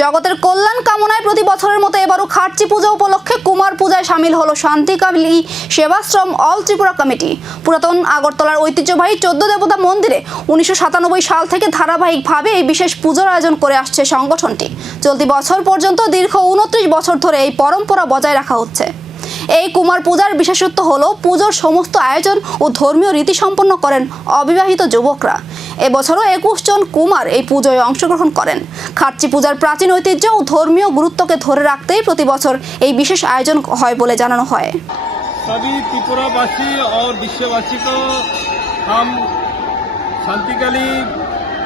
জগতের কল্যাণ কামনায় প্রতি বছরের মতো এবারও খার্চি পূজা উপলক্ষে কুমার পূজায় সামিল হলো শান্তিকালী সেবাশ্রম অল ত্রিপুরা কমিটি। পুরাতন আগরতলার ঐতিহ্যবাহী 14 দেবতা মন্দিরে 1997 সাল থেকে ধারাবাহিকভাবে এই বিশেষ পুজোর আয়োজন করে আসছে সংগঠনটি। চলতি বছর পর্যন্ত দীর্ঘ 29 বছর ধরে এই পরম্পরা বজায় রাখা হচ্ছে। এই কুমার পূজার বিশেষত্ব হলো পুজোর সমস্ত আয়োজন ও ধর্মীয় রীতি সম্পন্ন করেন অবিবাহিত যুবকরা। এবছরও 21 জন কুমার এই পুজোয় অংশগ্রহণ করেন। খার্চি পূজার প্রাচীন ঐতিহ্য ও ধর্মীয় গুরুত্বকে ধরে রাখতেই প্রতি বছর এই বিশেষ আয়োজন হয় বলে জানানো হয়। सभी त्रिपुरावासी और विश्ववासी को हम शांतिकाली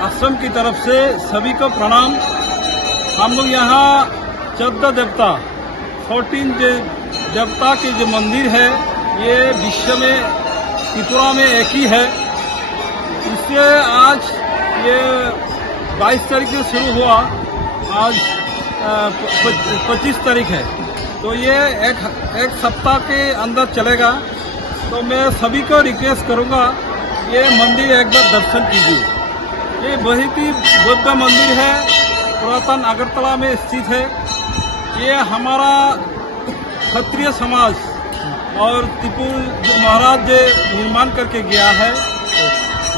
आश्रम की तरफ से सभी को प्रणाम। हम लोग यहाँ 14 देवता 14 देवता के जो मंदिर है ये विश्व में त्रिपुरा में एक ही है। इससे आज ये 22 तारीख से शुरू हुआ, आज 25 तारीख है, तो ये एक सप्ताह के अंदर चलेगा। तो मैं सभी को रिक्वेस्ट करूँगा ये मंदिर एक बार दर्शन कीजिए। ये बहुत ही भव्य मंदिर है, पुरातन अगरतला में स्थित है। ये हमारा क्षत्रिय समाज और त्रिपुर जो महाराज जो निर्माण करके गया है,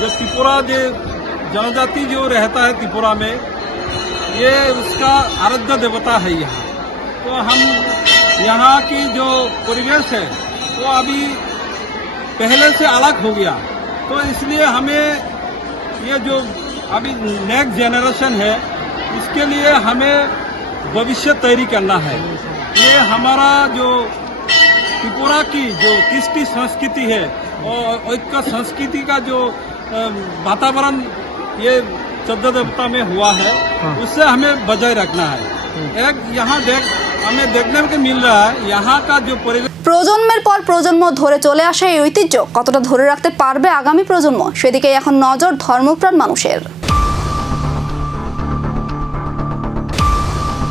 जो त्रिपुरा जो जनजाति जो रहता है त्रिपुरा में, ये उसका आराध्य देवता है यहाँ। तो हम यहाँ की जो परिवेश है वो अभी पहले से अलग हो गया, तो इसलिए हमें ये जो अभी नेक्स्ट जनरेशन है इसके लिए हमें भविष्य तैयारी करना है। ये हमारा जो त्रिपुरा की जो कृष्टि संस्कृति है और ऐक्य संस्कृति का जो वातावरण ये 14 देवता में हुआ है, उससे हमें बजाय रखना है। एक यहाँ हमें देखने को मिल रहा है यहाँ का जो परिवेश। প্রজন্মের পর প্রজন্ম ধরে চলে আসা এই ঐতিহ্য কতটা ধরে রাখতে পারবে আগামী প্রজন্ম, সেদিকে এখন নজর ধর্মপ্রাণ মানুষের।